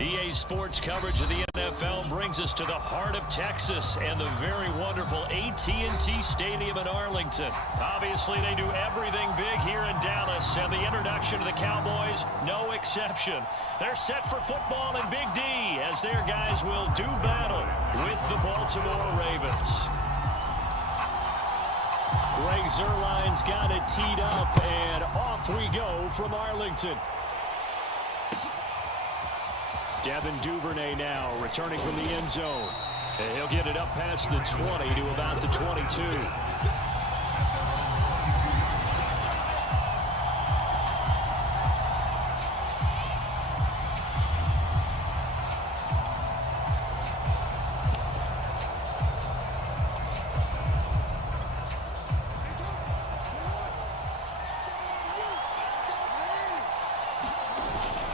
EA Sports coverage of the NFL brings us to the heart of Texas and the very wonderful AT&T Stadium in Arlington. Obviously, they do everything big here in Dallas, and the introduction to the Cowboys, no exception. They're set for football in Big D as their guys will do battle with the Baltimore Ravens. Greg Zuerlein's got it teed up, and off we go from Arlington. Devin Duvernay now returning from the end zone. And he'll get it up past the 20 to about the 22.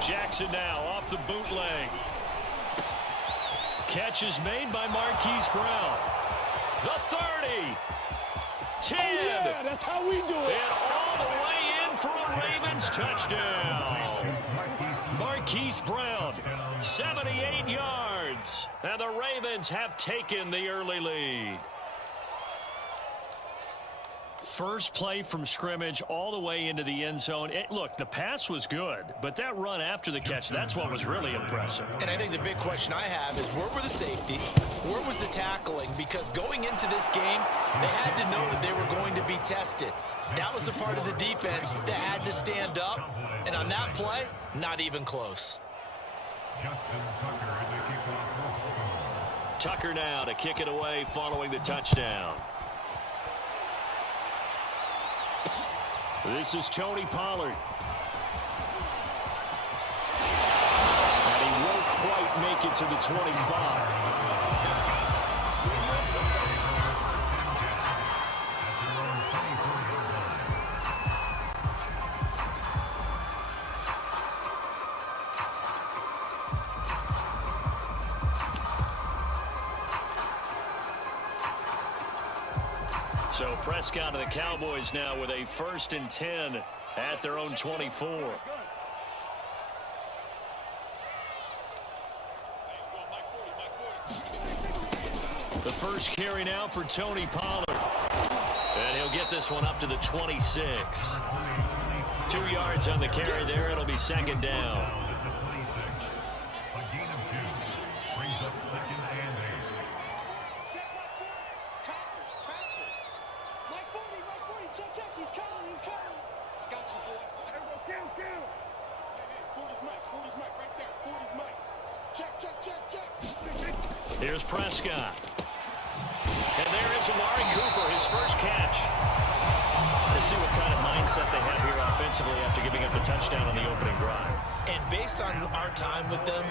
Jackson now off the bootleg. Catch is made by Marquise Brown. The 30. 10. Oh yeah, that's how we do it. And all the way in for a Ravens touchdown. Marquise Brown, 78 yards. And the Ravens have taken the early lead. First play from scrimmage all the way into the end zone. Look, the pass was good, but that run after the catch, that's what was really impressive. And I think the big question I have is where were the safeties? Where was the tackling? Because going into this game, they had to know that they were going to be tested. That was the part of the defense that had to stand up. And on that play, not even close. Tucker now to kick it away following the touchdown. This is Tony Pollard. And he won't quite make it to the 25. So Prescott and the Cowboys now with a 1st and 10 at their own 24. The first carry now for Tony Pollard. And he'll get this one up to the 26. 2 yards on the carry there. It'll be 2nd down. Here's Prescott. And there is Amari Cooper, his first catch. Let's see what kind of mindset they have here offensively after giving up the touchdown on the opening drive. And based on our time with them,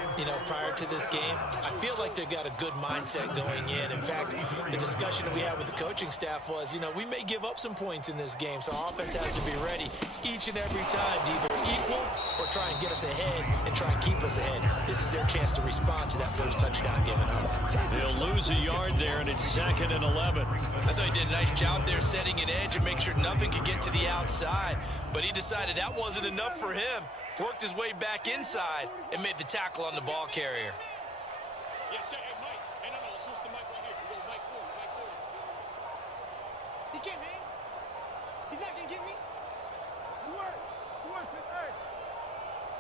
prior to this game, I feel like they've got a good mindset going in. In fact, the discussion that we had with the coaching staff was, we may give up some points in this game, so our offense has to be ready each and every time to either equal or try and get us ahead and try and keep us ahead. This is their chance to respond to that first touchdown given up. They'll lose a yard there, and it's 2nd and 11. I thought he did a nice job there setting an edge and make sure nothing could get to the outside, but he decided that wasn't enough for him. Worked his way back inside and made the tackle on the ball carrier. Yes, sir. Hey, Mike. Hey, no, switch the mic right here. We go Mike forward, Mike forward. He can't hang. He's not going to get me. Swerve. Swerve to earth.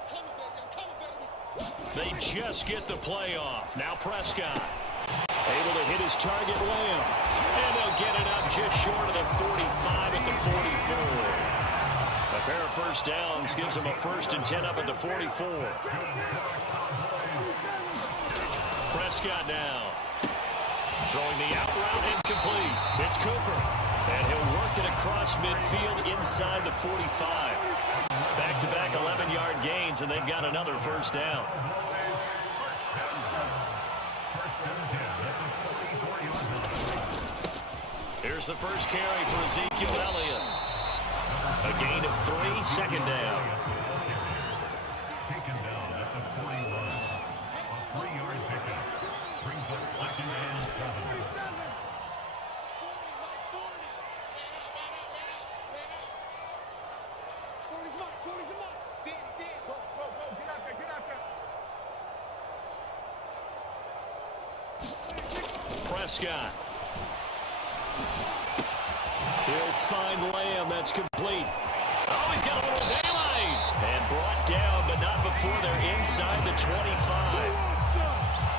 Coming, baby. I'm coming, baby. They just get the play off. Now Prescott able to hit his target Lamb. And they'll get it up just short of the 45 at the 44. A pair of first downs gives them a 1st and 10 up at the 44. Prescott now. Throwing the out route incomplete. It's Cooper. And he'll work it across midfield inside the 45. Back-to-back 11-yard gains, and they've got another 1st down. Here's the first carry for Ezekiel Elliott. A gain of 3, 2nd down. Taken down at the 41. A 3-yard pickup. Brings up 2nd and 7. Prescott. He'll find Lamb. That's complete. Oh, he's got a little daylight. And brought down, but not before they're inside the 25.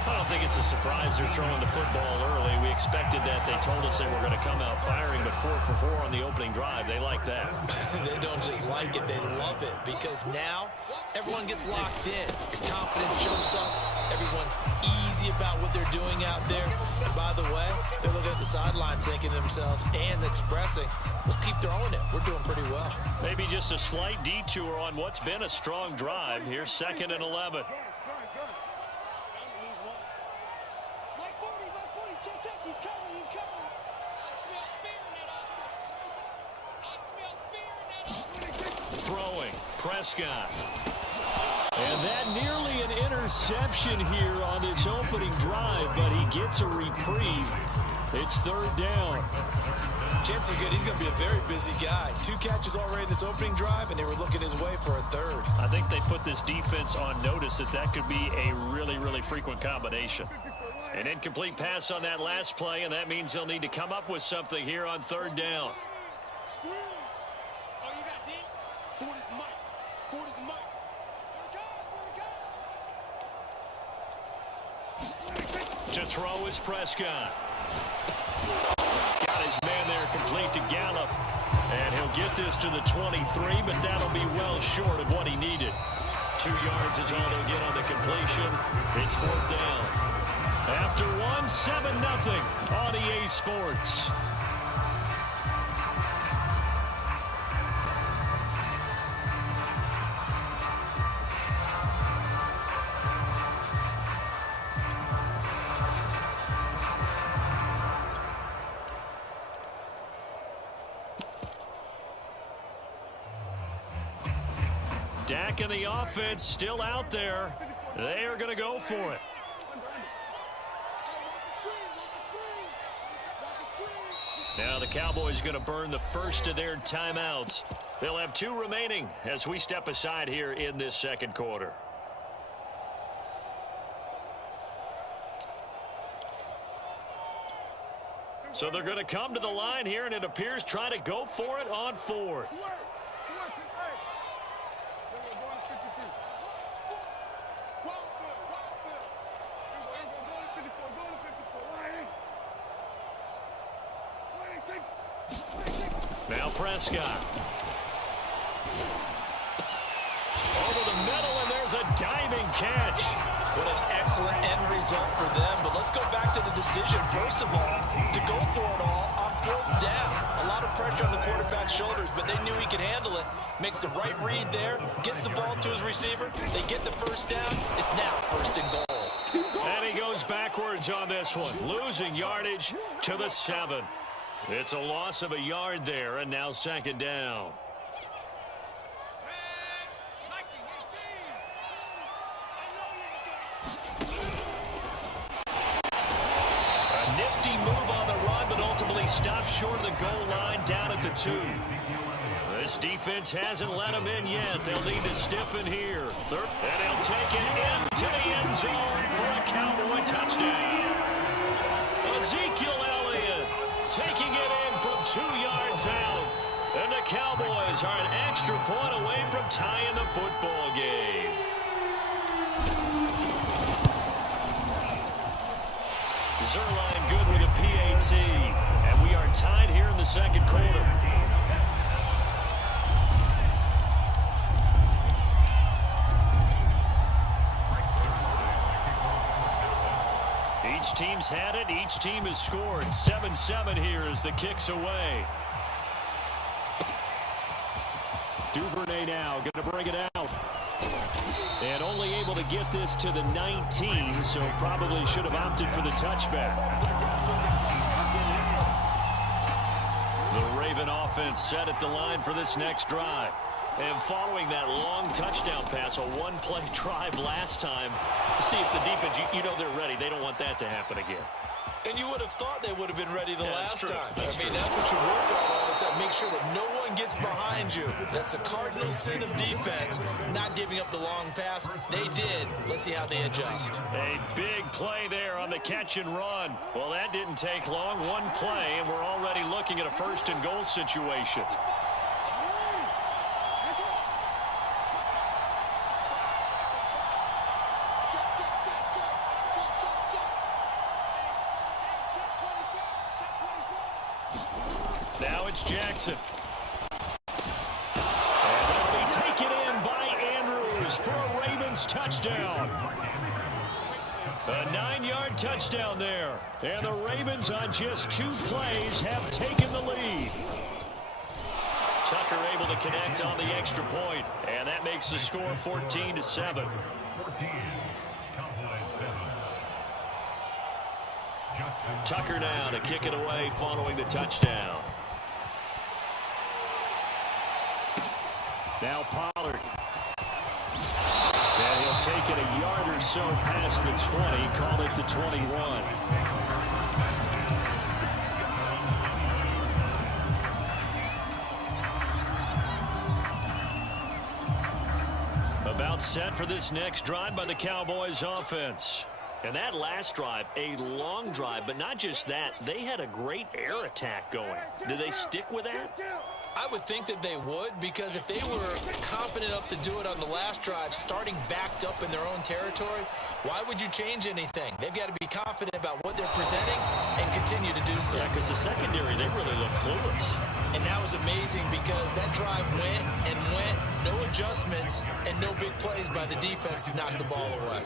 I don't think it's a surprise they're throwing the football early. We expected that. They told us they were going to come out firing, but 4 for 4 on the opening drive. They like that. They don't just like it, they love it, because now everyone gets locked in. Confidence jumps up. Everyone's easy about what they're doing out there. And by the way, they're looking at the sideline thinking to themselves and expressing, let's keep throwing it. We're doing pretty well. Maybe just a slight detour on what's been a strong drive. Here's 2nd and 11. Check, he's coming, he's coming. I smell fear in that offense. Throwing, Prescott. And that nearly an interception here on this opening drive, but he gets a reprieve. It's 3rd down. Chances are good he's going to be a very busy guy. 2 catches already in this opening drive, and they were looking his way for a 3rd. I think they put this defense on notice that could be a really, really frequent combination. An incomplete pass on that last play, and that means they'll need to come up with something here on 3rd down. Squeeze. Oh, you got deep? Ford is Mike. Ford is Mike. To throw is Prescott. Got his man there complete to Gallup. And he'll get this to the 23, but that'll be well short of what he needed. 2 yards is all they'll get on the completion. It's 4th down. After 1, 7-0 on EA Sports. Dak and the offense still out there. They are going to go for it. Now the Cowboys going to burn the first of their timeouts. They'll have 2 remaining as we step aside here in this 2nd quarter. So they're going to come to the line here, and it appears trying to go for it on 4th. Now Prescott. Over the middle, and there's a diving catch. What an excellent end result for them. But let's go back to the decision, first of all, to go for it all on 4th down. A lot of pressure on the quarterback's shoulders, but they knew he could handle it. Makes the right read there, gets the ball to his receiver. They get the 1st down. It's now 1st and goal. And he goes backwards on this one, losing yardage to the 7. It's a loss of a yard there, and now 2nd down. A nifty move on the run, but ultimately stopped short of the goal line down at the 2. This defense hasn't let them in yet. They'll need to stiffen here. And he'll take it into the end zone for a Cowboy touchdown. Ezekiel Elliott taking it in from 2 yards out. And the Cowboys are an extra point away from tying the football game. Zerline good with a PAT. And we are tied here in the 2nd quarter. Each team's had it. Each team has scored. 7-7 here as the kick's away. Duvernay now going to bring it out. And only able to get this to the 19, so probably should have opted for the touchback. The Raven offense set at the line for this next drive. And following that long touchdown pass, a 1-play drive last time, see if the defense, you know they're ready. They don't want that to happen again. And you would have thought they would have been ready the last time. That's what you work on all the time. Make sure that no one gets behind you. That's the cardinal sin of defense, not giving up the long pass. They did. Let's see how they adjust. A big play there on the catch and run. Well, that didn't take long. One play, and we're already looking at a first and goal situation. Now it's Jackson. And that'll be taken in by Andrews for a Ravens touchdown. A 9-yard touchdown there. And the Ravens on just 2 plays have taken the lead. Tucker able to connect on the extra point, and that makes the score 14-7. Tucker now to kick it away following the touchdown. Now Pollard. And he'll take it a yard or so past the 20, call it the 21. About set for this next drive by the Cowboys offense. And that last drive, a long drive, but not just that. They had a great air attack going. Do they stick with that? I would think that they would, because if they were confident enough to do it on the last drive, starting backed up in their own territory, why would you change anything? They've got to be confident about what they're presenting and continue to do so. Yeah, because the secondary, they really look clueless. And that was amazing because that drive went and went, no adjustments, and no big plays by the defense to knock the ball away.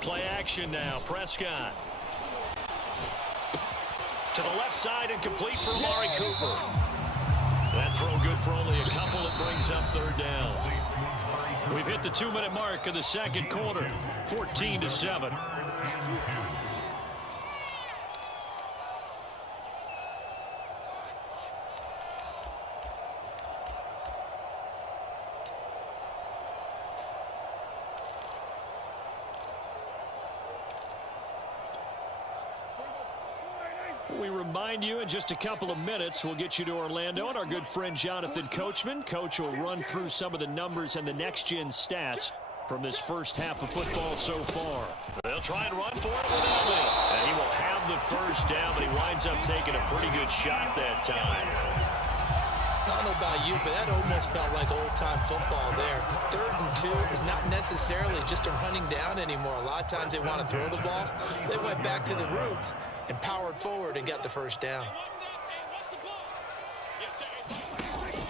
Play action now. Prescott. To the left side and complete for Amari Cooper. That throw good for only a couple. It brings up 3rd down. We've hit the 2-minute mark of the second quarter. 14-7. We remind you in just a couple of minutes we'll get you to Orlando and our good friend Jonathan Coachman. Coach will run through some of the numbers and the next-gen stats from this first half of football so far. They'll try and run for it without it. And he will have the first down, but he winds up taking a pretty good shot that time. I don't know about you, but that almost felt like old-time football there. 3rd and 2 is not necessarily just a running down anymore. A lot of times they want to throw the ball. They went back to the roots and powered forward and got the first down.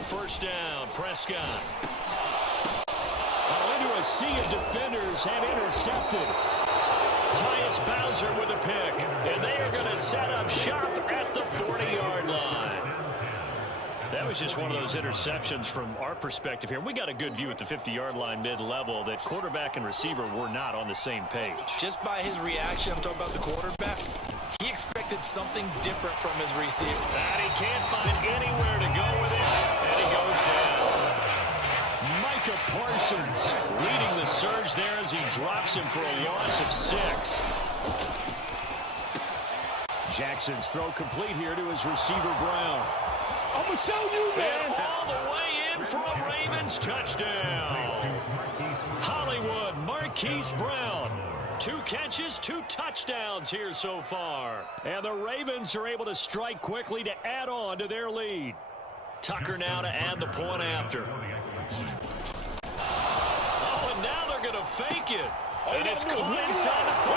First down, Prescott. Into a sea of defenders and intercepted. Tyus Bowser with a pick, and they are going to set up shop at the 40-yard line. That was just one of those interceptions from our perspective here. We got a good view at the 50-yard line mid-level that quarterback and receiver were not on the same page. Just by his reaction, I'm talking about the quarterback, he expected something different from his receiver. And he can't find anywhere to go with it, and he goes down. Micah Parsons leading the surge there as he drops him for a loss of 6. Jackson's throw complete here to his receiver, Brown. I'm going to show you, man. And all the way in for a Ravens touchdown. Hollywood Marquise Brown. 2 catches, 2 touchdowns here so far. And the Ravens are able to strike quickly to add on to their lead. Tucker now to add the point after. Oh, and now they're going to fake it. And it's caught inside the 5.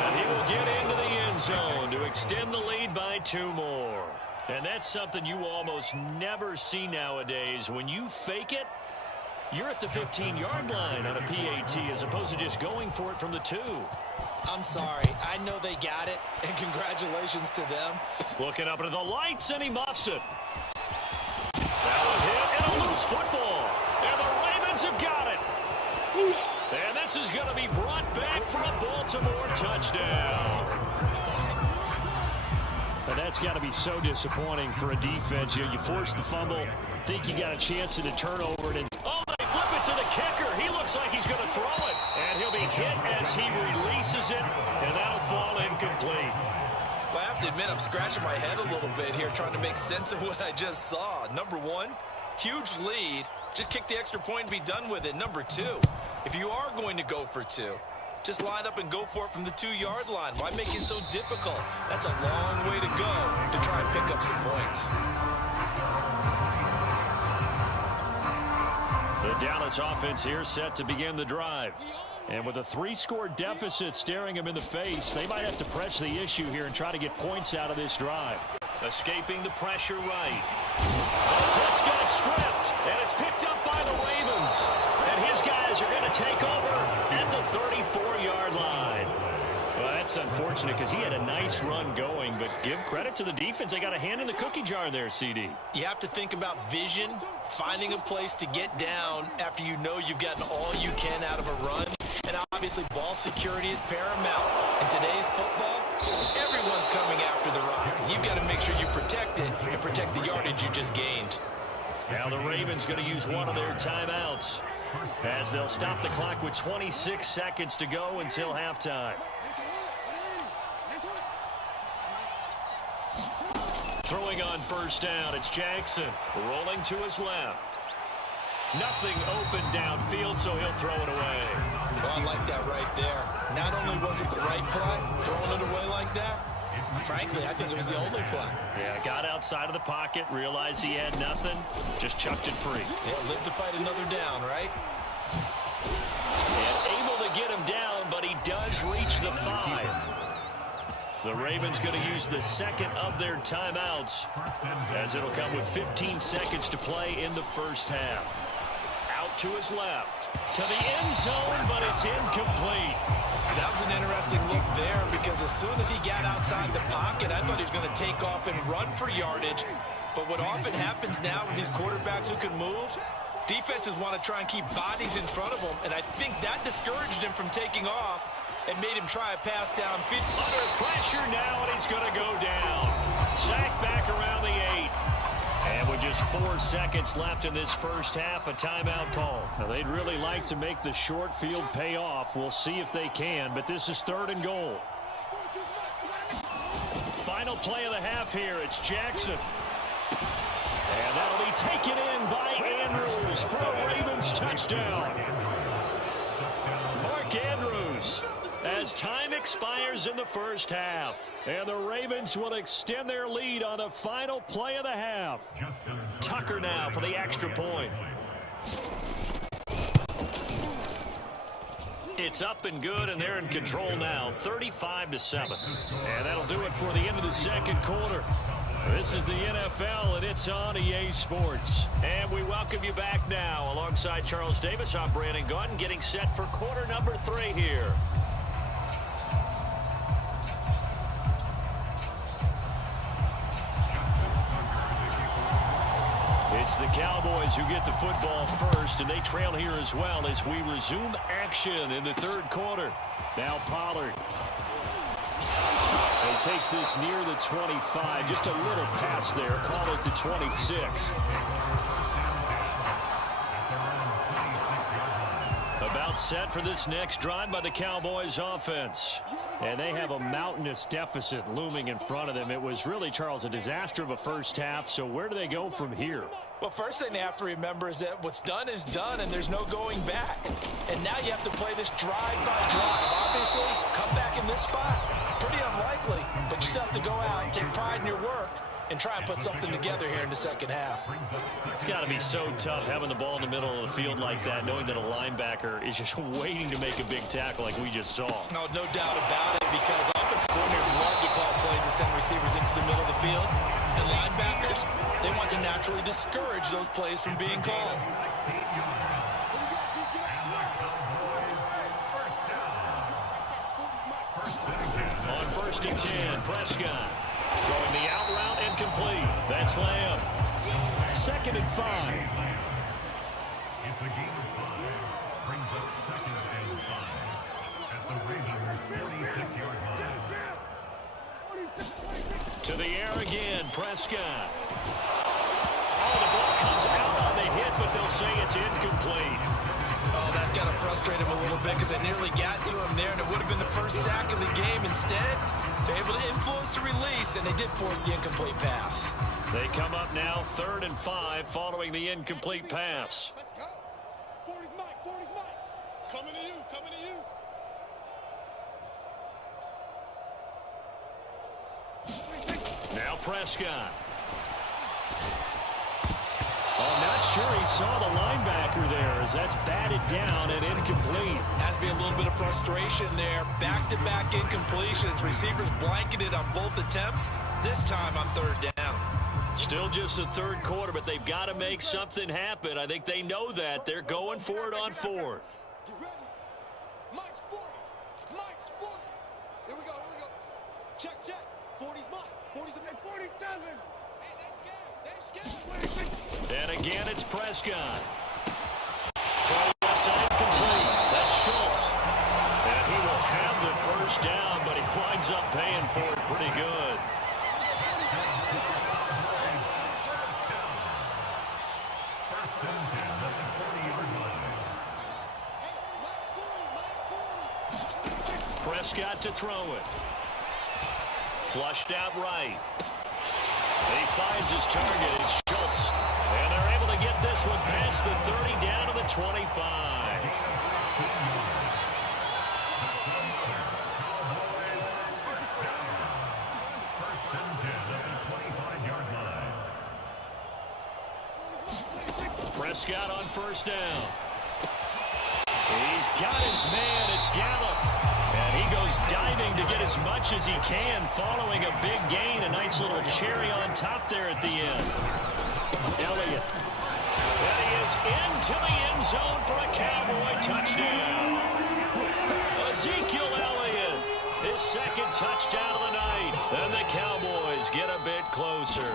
And he will get into the end zone to extend the lead by 2 more. And that's something you almost never see nowadays. When you fake it, you're at the 15-yard line on a PAT as opposed to just going for it from the 2. I'm sorry. I know they got it, and congratulations to them. Looking up into the lights, and he muffs it. That one hit, and a loose football. And the Ravens have got it. And this is going to be brought back for a Baltimore touchdown. And that's got to be so disappointing for a defense. You force the fumble, think you got a chance at a turnover, and oh, they flip it to the kicker. He looks like he's going to throw it. And he'll be hit as he releases it, and that'll fall incomplete. Well, I have to admit, I'm scratching my head a little bit here trying to make sense of what I just saw. Number one, huge lead. Just kick the extra point and be done with it. Number two, if you are going to go for two, just line up and go for it from the 2-yard line. Why make it so difficult? That's a long way to go to try and pick up some points. The Dallas offense here set to begin the drive. And with a 3-score deficit staring them in the face, they might have to press the issue here and try to get points out of this drive. Escaping the pressure right. Prescott stripped, and it's picked up by the Ravens. And his guys are going to take over at the 34-yard line. Well, that's unfortunate because he had a nice run going, but give credit to the defense. They got a hand in the cookie jar there, CD. You have to think about vision, finding a place to get down after you know you've gotten all you can out of a run. And obviously, ball security is paramount. In today's football, everyone's coming after the rock. You've got to make sure you protect it and protect the yardage you just gained. Now the Ravens going to use one of their timeouts as they'll stop the clock with 26 seconds to go until halftime. Throwing on first down, it's Jackson rolling to his left. Nothing open downfield, so he'll throw it away. Well, I like that right there. Not only was it the right play, throwing it away like that, frankly, I think it was the only play. Yeah, got outside of the pocket, realized he had nothing, just chucked it free. Yeah, live to fight another down, right? And able to get him down, but he does reach the 5. The Ravens going to use the second of their timeouts as it'll come with 15 seconds to play in the first half. Out to his left, to the end zone, but it's incomplete. That was an interesting look there because as soon as he got outside the pocket, I thought he was going to take off and run for yardage. But what often happens now with these quarterbacks who can move, defenses want to try and keep bodies in front of them, and I think that discouraged him from taking off and made him try a pass downfield. Under pressure now, and he's going to go down. Sacked back around the 8. And with just 4 seconds left in this first half, a timeout call. Now, they'd really like to make the short field pay off. We'll see if they can, but this is 3rd and goal. Final play of the half here. It's Jackson. And that'll be taken in by Andrews for a Ravens touchdown. Mark Andrews, as time expires in the first half. And the Ravens will extend their lead on the final play of the half. Tucker now for the extra point. It's up and good, and they're in control now, 35-7. And that'll do it for the end of the second quarter. This is the NFL, and it's on EA Sports. And we welcome you back now. Alongside Charles Davis, I'm Brandon Gaudin, getting set for quarter number 3 here. It's the Cowboys who get the football first, and they trail here as well as we resume action in the 3rd quarter. Now Pollard. He takes this near the 25. Just a little pass there. Call it the 26. About set for this next drive by the Cowboys offense. And they have a mountainous deficit looming in front of them. It was really, Charles, a disaster of a first half. So where do they go from here? Well, first thing they have to remember is that what's done is done, and there's no going back. And now you have to play this drive by drive. Obviously, come back in this spot, pretty unlikely, but you still have to go out and take pride in your work and try and put something together here in the second half. It's got to be so tough having the ball in the middle of the field like that, knowing that a linebacker is just waiting to make a big tackle like we just saw. No doubt about it, because offensive coordinators love to call plays to send receivers into the middle of the field. And linebackers, they want to naturally discourage those plays from being called. On 1st and 10, Prescott throwing the out route incomplete. That's Lamb. 2nd and 5. It's a game of 5. Brings up 2nd and 5 at the Ravens' 46-yard line. To the air again, Prescott. Oh, the ball comes out on the hit, but they'll say it's incomplete. That's got to frustrate him a little bit because they nearly got to him there, and it would have been the first sack of the game. Instead, they're able to influence the release, and they did force the incomplete pass. They come up now 3rd and 5 following the incomplete pass. Let's go. 40's Mike. 40's Mike. Coming to you. Coming to you. Now Prescott. I'm not sure he saw the linebacker there as that's batted down and incomplete. Has to be a little bit of frustration there. Back-to-back incompletions. Receivers blanketed on both attempts. This time on 3rd down. Still just the 3rd quarter, but they've got to make something happen. I think they know that. They're going for it on 4th. Get ready. Mike's 40. Mike's 40. Here we go. Here we go. Check, check. 40's Mike. 40's the 47. Hey, they're scared. They're scared. And again, it's Prescott. Throw left side complete. That's Schultz. And he will have the 1st down, but he winds up paying for it pretty good. Prescott to throw it. Flushed out right. He finds his target. It's Schultz. And they're able to get this one past the 30 down to the 25. Prescott on 1st down. He's got his man. It's Gallup. And he goes diving to get as much as he can following a big gain. A nice little cherry on top there at the end. Elliott. And he is into the end zone for a Cowboy touchdown. Ezekiel Elliott, his 2nd touchdown of the night. And the Cowboys get a bit closer.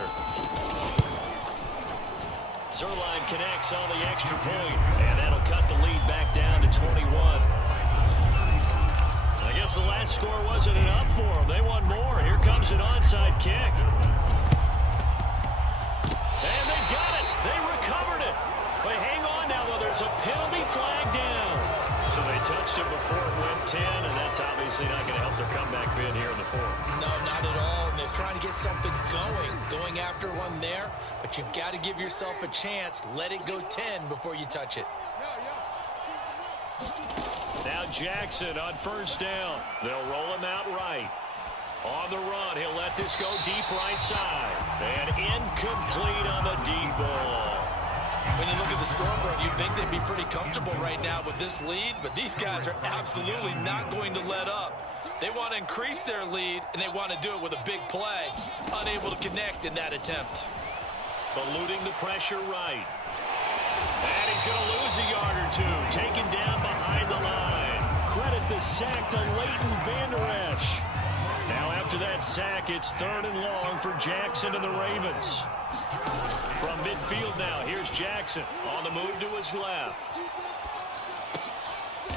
Zerline connects on the extra point, and that'll cut the lead back down to 21. I guess the last score wasn't enough for them. They want more. Here comes an onside kick. And they've got it. They recovered it. But hang on now, though. There's a penalty flag down. So they touched it before it went 10, and that's obviously not going to help their comeback bid here in the 4th. No, not at all. And they're trying to get something going after one there. But you've got to give yourself a chance. Let it go 10 before you touch it. Now Jackson on 1st down. They'll roll him out right. On the run, he'll let this go deep right side. And incomplete on the deep ball. When you look at the scoreboard, you'd think they'd be pretty comfortable right now with this lead, but these guys are absolutely not going to let up. They want to increase their lead, and they want to do it with a big play. Unable to connect in that attempt. Eluding the pressure right. And he's going to lose a yard or two. Taken down behind the line. Credit the sack to Leighton Vander Esch. Now after that sack, it's 3rd and long for Jackson and the Ravens. From midfield now, here's Jackson on the move to his left.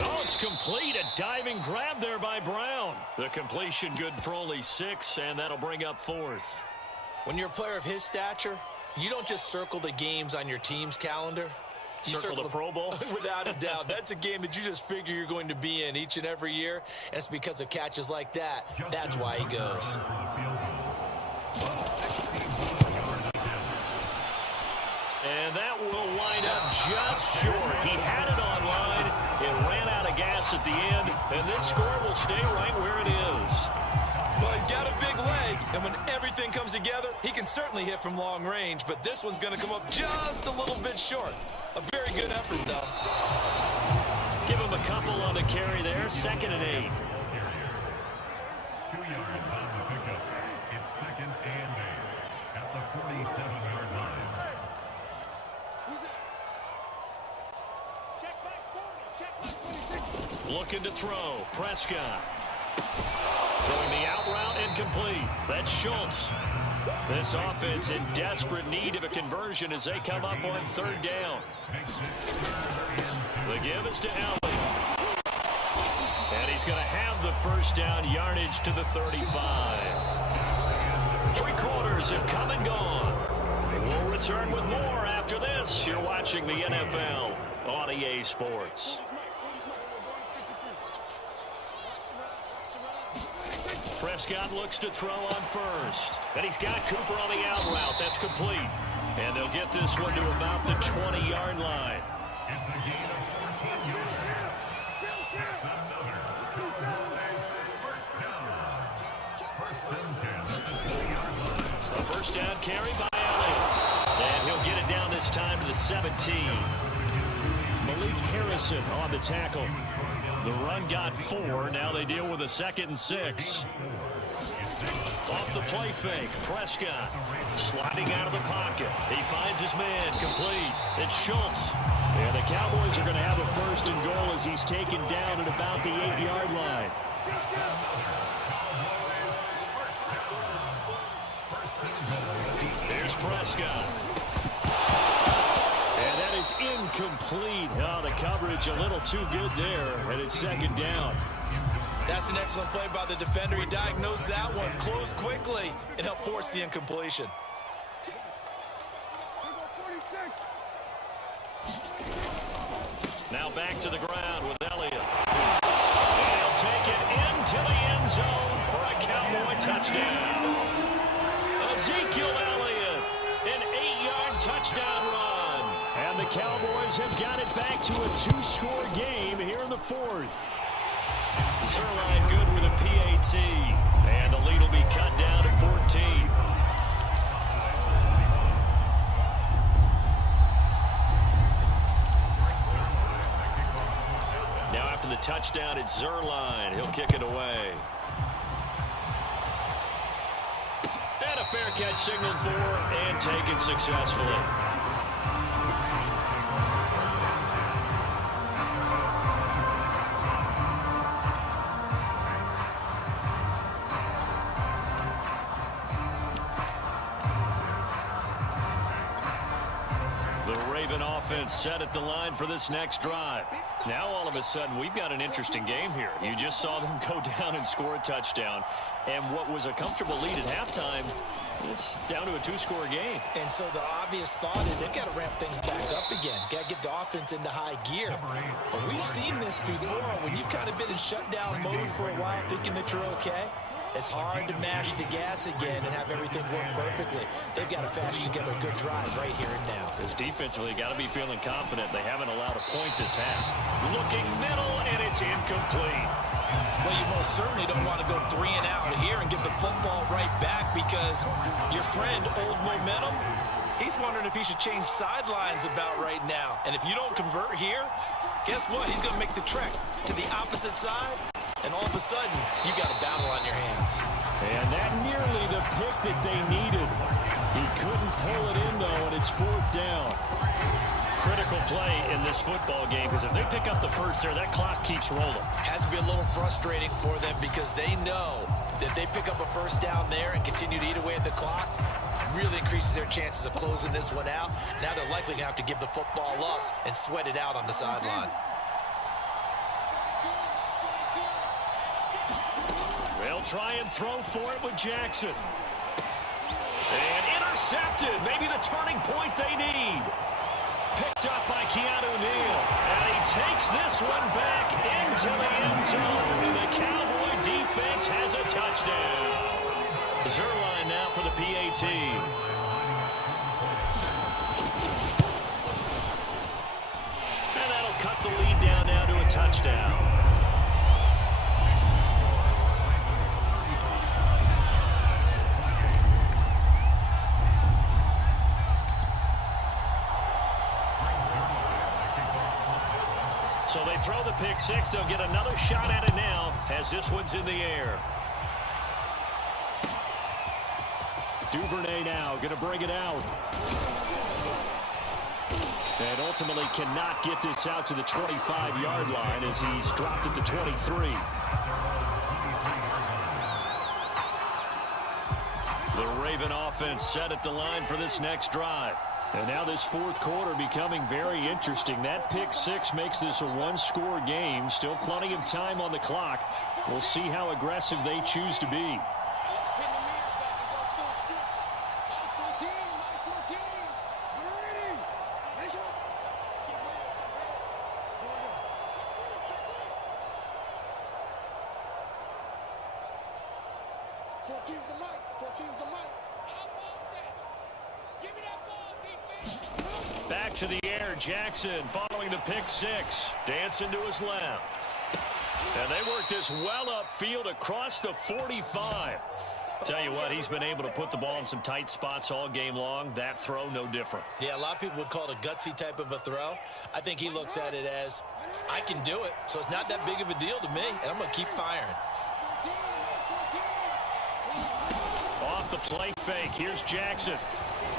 Oh, it's complete. A diving grab there by Brown. The completion good for only 6, and that'll bring up 4th. When you're a player of his stature, you don't just circle the games on your team's calendar. You circle the Pro Bowl? Without a doubt. That's a game that you just figure you're going to be in each and every year. And it's because of catches like that. That's why he goes. And that will wind up just short. He had it on line. It ran out of gas at the end. And this score will stay right where it is. Well, he's got a big leg, and when everything comes together, he can certainly hit from long range, but this one's going to come up just a little bit short. A very good effort, though. Give him a couple on the carry there. 2nd and 8. 2 yards on the pickup. It's 2nd and 8 at the 47-yard line. Check back 40. Check back 26. Looking to throw. Prescott. Throwing the out route incomplete. That's Schultz. This offense in desperate need of a conversion as they come up on 3rd down. The give is to Elliott. And he's going to have the 1st down yardage to the 35. 3 quarters have come and gone. We'll return with more after this. You're watching the NFL on EA Sports. Prescott looks to throw on first. And he's got Cooper on the out route. That's complete. And they'll get this one to about the 20-yard line. It's a gain of 14 yards. It's another first and 10 at the 20-yard line. A first down carry by Elliott. And he'll get it down this time to the 17. Malik Harrison on the tackle. The run got 4. Now they deal with a 2nd and 6. Off the play fake, Prescott sliding out of the pocket. He finds his man, complete. It's Schultz. And the Cowboys are going to have a 1st and goal as he's taken down at about the 8-yard line. Here's Prescott. And that is incomplete. Oh, the coverage a little too good there, and it's 2nd down. That's an excellent play by the defender. He diagnosed that one, closed quickly, and helped force the incompletion. Now back to the ground with Elliott. And he'll take it into the end zone for a Cowboy touchdown. Ezekiel Elliott, an 8-yard touchdown run. And the Cowboys have got it back to a 2-score game here in the 4th. Zerline good with a PAT. And the lead will be cut down to 14. Now after the touchdown, it's Zerline. He'll kick it away. And a fair catch signaled for and taken successfully. Offense set at the line for this next drive. Now all of a sudden we've got an interesting game here. You just saw them go down and score a touchdown, and what was a comfortable lead at halftime, it's down to a 2-score game. And so the obvious thought is they've got to ramp things back up again. Got to get the offense into high gear. But we've seen this before. When you've kind of been in shutdown mode for a while thinking that you're okay, it's hard to mash the gas again and have everything work perfectly. They've got to fashion together a good drive right here and now. Because defensively, got to be feeling confident. They haven't allowed a point this half. Looking middle, and it's incomplete. Well, you most certainly don't want to go 3 and out here and give the football right back, because your friend, Old Momentum, he's wondering if he should change sidelines about right now. And if you don't convert here, guess what? He's going to make the trek to the opposite side. And all of a sudden, you got a battle on your hands. And that nearly the pick that they needed. He couldn't pull it in, though, and it's 4th down. Critical play in this football game, because if they pick up the first there, that clock keeps rolling. Has to be a little frustrating for them, because they know that they pick up a first down there and continue to eat away at the clock, really increases their chances of closing this one out. Now they're likely going to have to give the football up and sweat it out on the sideline. They'll try and throw for it with Jackson. And intercepted. Maybe the turning point they need. Picked up by Keanu Neal. And he takes this one back into the end zone. And the Cowboy defense has a touchdown. Zerline now for the PAT. And that'll cut the lead down now to a touchdown. So they throw the pick six. They'll get another shot at it now as this one's in the air. Duvernay now going to bring it out. And ultimately cannot get this out to the 25-yard line as he's dropped at the 23. The Raven offense set at the line for this next drive. And now this 4th quarter becoming very interesting. That pick six makes this a 1-score game. Still plenty of time on the clock. We'll see how aggressive they choose to be. 14's the mic. 14's the mic. I want that. Give me that ball, defense. Back to the air, Jackson following the pick six. Dancing to his left. And they work this well upfield across the 45. Tell you what, he's been able to put the ball in some tight spots all game long. That throw, no different. Yeah, a lot of people would call it a gutsy type of a throw. I think he looks at it as, I can do it, so it's not that big of a deal to me, and I'm going to keep firing. Off the play fake, here's Jackson.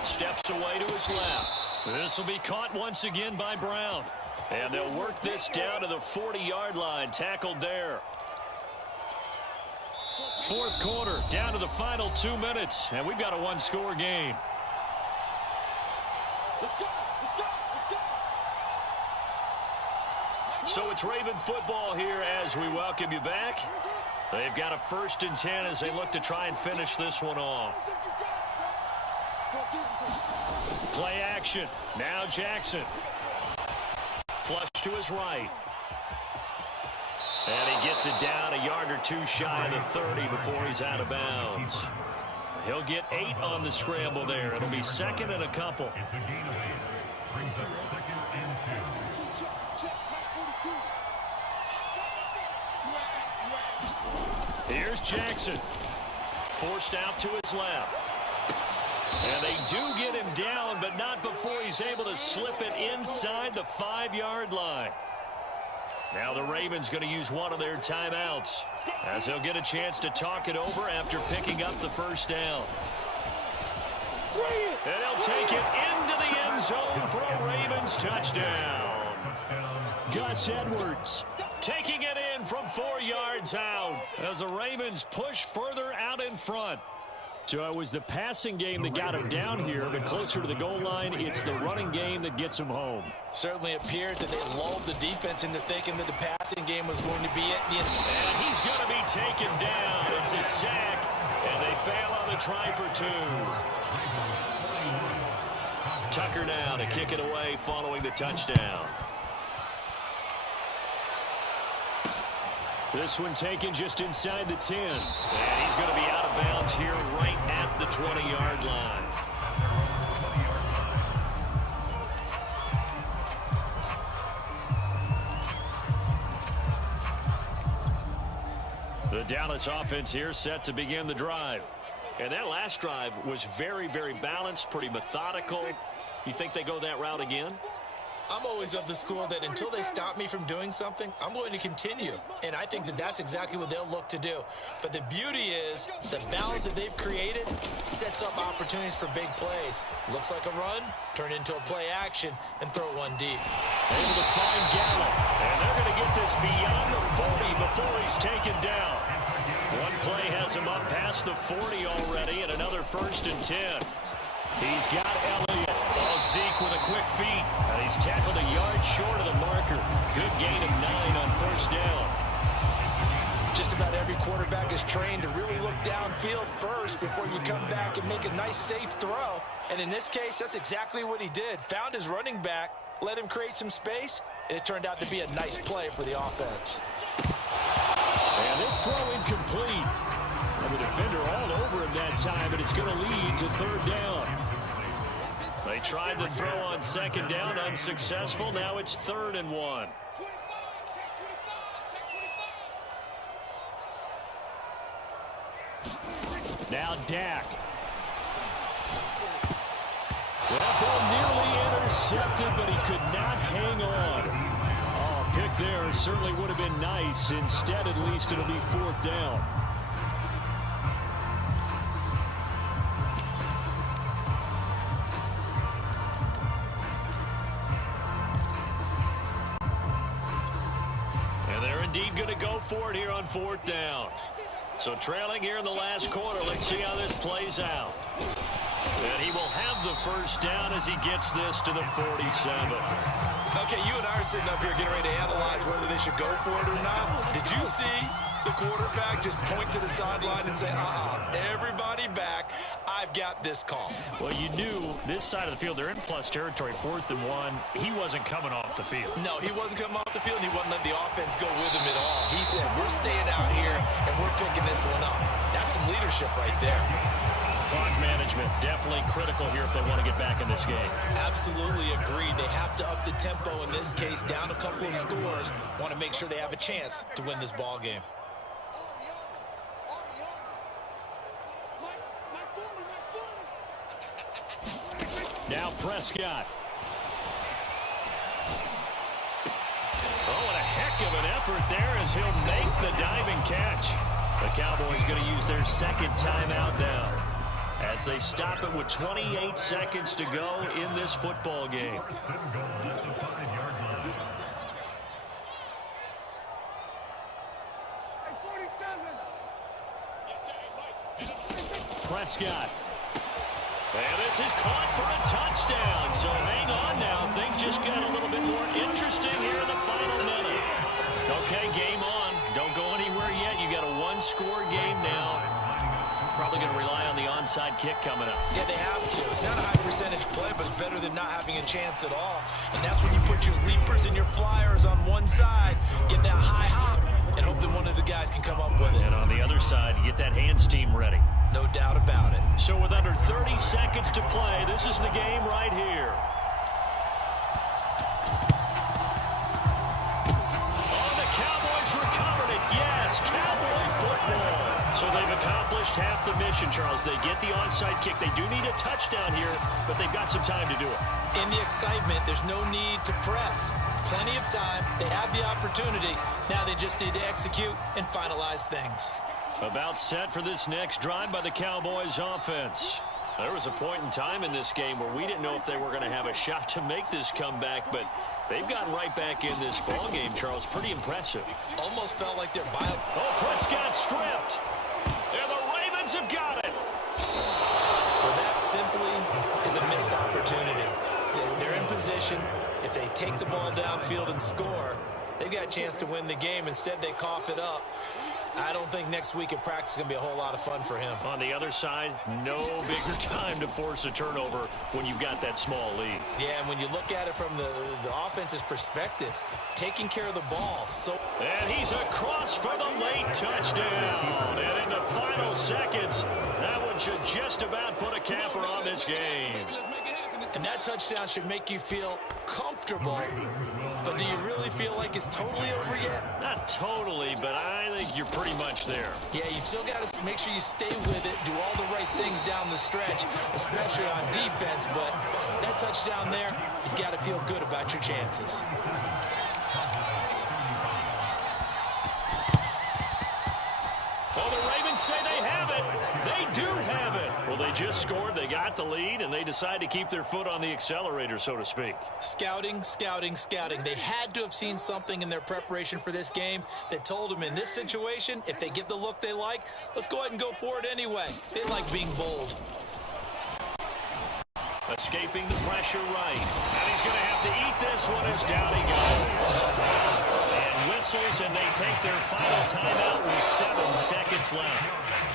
Steps away to his left. This will be caught once again by Brown. And they'll work this down to the 40-yard line, tackled there. Fourth quarter, down to the final 2 minutes, and we've got a one-score game. So it's Raven football here as we welcome you back. They've got a 1st and 10 as they look to try and finish this one off. Play action. Now Jackson. Flush to his right. And he gets it down a yard or two shy of the 30 before he's out of bounds. He'll get 8 on the scramble there. It'll be 2nd and a couple. It's a gain of 8. Brings up 2nd and 2. Here's Jackson. Forced out to his left. And they do get him down, but not before he's able to slip it inside the 5-yard line. Now the Ravens going to use one of their timeouts as they'll get a chance to talk it over after picking up the first down. And he'll take it into the end zone for a Ravens touchdown. Gus Edwards taking it in from 4 yards out as the Ravens push further out in front. So it was the passing game that got him down here, but closer to the goal line, it's the running game that gets him home. Certainly appears that they lulled the defense into thinking that the passing game was going to be it. And he's going to be taken down. It's a sack, and they fail on the try for 2. Tucker now to kick it away following the touchdown. This one taken just inside the 10. And he's going to be out of bounds here right at the 20-yard line. The Dallas offense here set to begin the drive. And that last drive was very, very balanced, pretty methodical. You think they go that route again? I'm always of the school that until they stop me from doing something, I'm going to continue. And I think that that's exactly what they'll look to do. But the beauty is the balance that they've created sets up opportunities for big plays. Looks like a run, turn into a play action, and throw one deep. Able to find Gallup. And they're going to get this beyond the 40 before he's taken down. One play has him up past the 40 already, and another 1st and 10. He's got Elliott. Oh, Zeke with a quick feet. And he's tackled a yard short of the marker. Good gain of 9 on 1st down. Just about every quarterback is trained to really look downfield first before you come back and make a nice, safe throw. And in this case, that's exactly what he did. Found his running back, let him create some space, and it turned out to be a nice play for the offense. And this throw incomplete. And the defender all over him that time, but it's going to lead to 3rd down. They tried the throw on 2nd down, unsuccessful. Now it's 3rd and 1. Now Dak. That ball nearly intercepted, but he could not hang on. Oh, a pick there certainly would have been nice. Instead, at least, it'll be 4th down. Indeed going to go for it here on 4th down. So trailing here in the last quarter. Let's see how this plays out. And he will have the 1st down as he gets this to the 47. Okay, you and I are sitting up here getting ready to analyze whether they should go for it or not. Did you see the quarterback just point to the sideline and say, everybody back, I've got this call? Well, you knew this side of the field, they're in plus territory, 4th and 1. He wasn't coming off the field. No, he wasn't coming off the field, and he wasn't letting the offense go with him at all. He said, we're staying out here, and we're picking this one up. That's some leadership. ownership right there. Clock management, definitely critical here if they want to get back in this game. Absolutely agreed. They have to up the tempo in this case, down a couple of scores. Want to make sure they have a chance to win this ball game. Now Prescott. Oh, and a heck of an effort there as he'll make the diving catch. The Cowboys going to use their second timeout now, as they stop it with 28 seconds to go in this football game. Prescott. And this is caught for a touchdown. So hang on now. Things just got a little bit more interesting here in the final minute. Okay, game on. Don't go anywhere yet. You got a one-score game now. Probably going to rely on the onside kick coming up. Yeah, they have to. It's not a high percentage play, but it's better than not having a chance at all. And that's when you put your leapers and your flyers on one side, get that high hop, and hope that one of the guys can come up with it. And on the other side, you get that hands team ready. No doubt about it. So with under 30 seconds to play, this is the game right here. Oh, the Cowboys recovered it. Yes, Cowboy football. So they've accomplished half the mission, Charles. They get the onside kick. They do need a touchdown here, but they've got some time to do it. In the excitement, there's no need to press. Plenty of time. They have the opportunity. Now they just need to execute and finalize things. About set for this next drive by the Cowboys offense. There was a point in time in this game where we didn't know if they were going to have a shot to make this comeback, but they've gotten right back in this ball game, Charles. Pretty impressive. Almost felt like they're Oh, Prescott stripped. And the Ravens have got it. Well, that simply is a missed opportunity. They're in position. If they take the ball downfield and score, they've got a chance to win the game. Instead, they cough it up. I don't think next week at practice is going to be a whole lot of fun for him. On the other side, no bigger time to force a turnover when you've got that small lead. Yeah, and when you look at it from the offense's perspective, taking care of the ball. And he's across for the late touchdown. And in the final seconds, that one should just about put a capper on this game. And that touchdown should make you feel comfortable. But do you really feel like it's totally over yet? Not totally, but I think you're pretty much there. Yeah, you've still got to make sure you stay with it, do all the right things down the stretch, especially on defense. But that touchdown there, you've got to feel good about your chances. Well, the Ravens say they have it. They do have it. Well, they just scored. They got the lead, and they decide to keep their foot on the accelerator, so to speak. Scouting, scouting, scouting. They had to have seen something in their preparation for this game that told them in this situation, if they get the look they like, let's go ahead and go for it anyway. They like being bold. Escaping the pressure right. And he's going to have to eat this one as down he goes. And whistles, and they take their final timeout with 7 seconds left.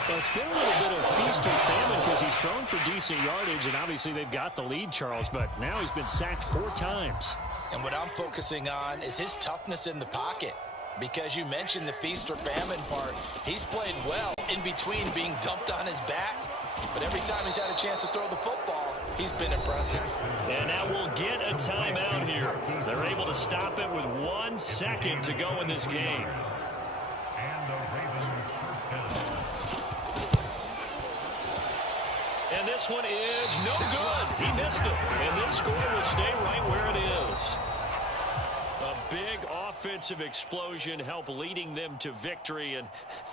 Well, it's been a little bit of feast or famine because he's thrown for decent yardage, and obviously they've got the lead, Charles, but now he's been sacked 4 times. And what I'm focusing on is his toughness in the pocket. Because you mentioned the feast or famine part, he's played well in between being dumped on his back. But every time he's had a chance to throw the football, he's been impressive. And now we'll get a timeout here. They're able to stop it with 1 second to go in this game. And this one is no good. He missed it. And this score will stay right where it is. A big offensive explosion helped leading them to victory. And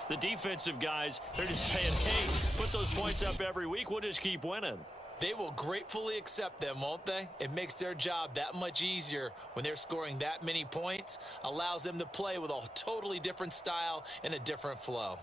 the defensive guys, they're just saying, hey, put those points up every week. We'll just keep winning. They will gratefully accept them, won't they? It makes their job that much easier when they're scoring that many points. Allows them to play with a totally different style and a different flow.